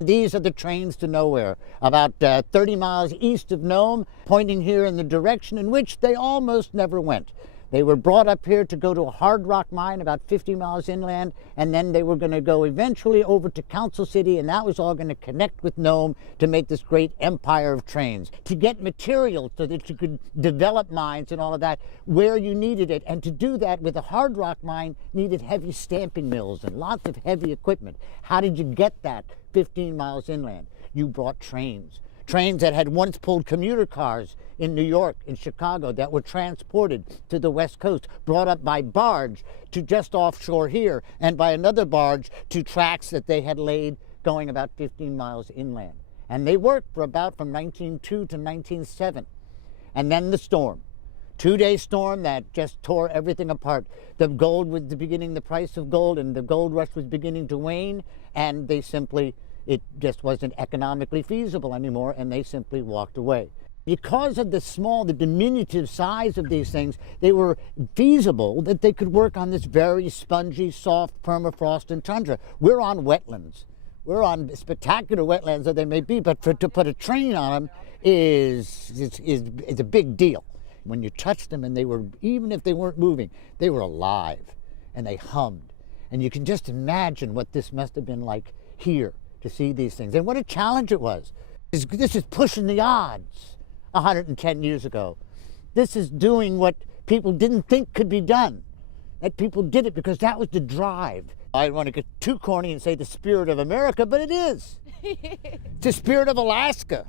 These are the trains to nowhere, about 30 miles east of Nome, pointing here in the direction in which they almost never went. They were brought up here to go to a hard rock mine about 50 miles inland, and then they were going to go eventually over to Council City, and that was all going to connect with Nome to make this great empire of trains, to get material so that you could develop mines and all of that where you needed it. And to do that with a hard rock mine needed heavy stamping mills and lots of heavy equipment. How did you get that 15 miles inland? You brought trains. Trains that had once pulled commuter cars in New York and Chicago that were transported to the West Coast, brought up by barge to just offshore here, and by another barge to tracks that they had laid going about 15 miles inland. And they worked for about from 1902 to 1907. And then the storm. 2-day storm that just tore everything apart. The gold was beginning, the price of gold and the gold rush was beginning to wane, and it just wasn't economically feasible anymore, and they simply walked away. Because of the diminutive size of these things, they were feasible that they could work on this very spongy, soft permafrost and tundra. We're on wetlands. We're on spectacular wetlands that they may be, but to put a train on them is a big deal. When you touched them, and they were, even if they weren't moving, they were alive, and they hummed. And you can just imagine what this must have been like here, to see these things. And what a challenge it was. This is pushing the odds 110 years ago. This is doing what people didn't think could be done. That people did it because that was the drive. I don't want to get too corny and say the spirit of America, but it is. It's the spirit of Alaska.